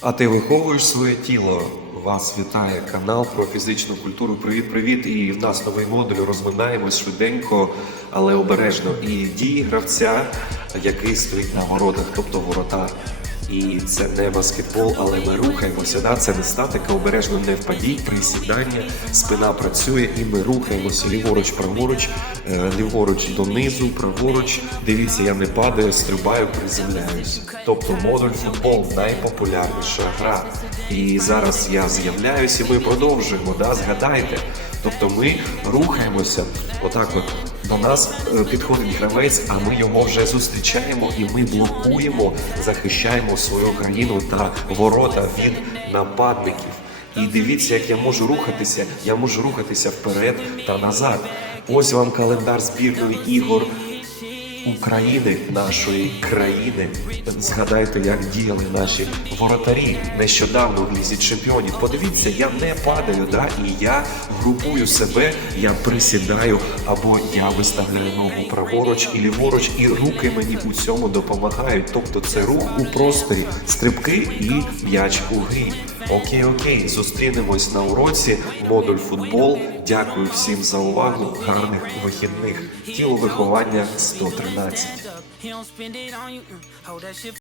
А ти виховуєш своє тіло. Вас вітає канал про фізичну культуру. Привіт, привіт! І в нас новий модуль розминаємось швиденько, але обережно. І дії гравця, який стоїть на воротах, тобто воротар. І це не баскетбол, але ми рухаємося. Да? Це не статика, обережно не впадіть, присідання, спина працює, і ми рухаємося ліворуч, праворуч, е, ліворуч донизу, праворуч. Дивіться, я не падаю, стрибаю, приземляюсь. Тобто модуль футбол найпопулярніша гра. І зараз я з'являюсь, і ми продовжуємо. Да? Згадайте. Тобто ми рухаємося отак от. До нас е, підходить гравець, а ми його вже зустрічаємо і ми блокуємо, захищаємо свою країну та ворота від нападників. І дивіться, як я можу рухатися. Я можу рухатися вперед та назад. Ось вам календар збірної ігор України, нашої країни. Згадайте, як діяли наші воротарі нещодавно в лізі чемпіонів. Подивіться, я не падаю, да, і я групую себе, я присідаю або я виставляю ногу праворуч і ліворуч, і руки мені у цьому допомагають. Тобто це рух у просторі, стрибки і м'яч у грі. Окей, окей, зустрінемось на уроці. Модуль футбол. Дякую всім за увагу. Гарних вихідних. Тіло виховання 113.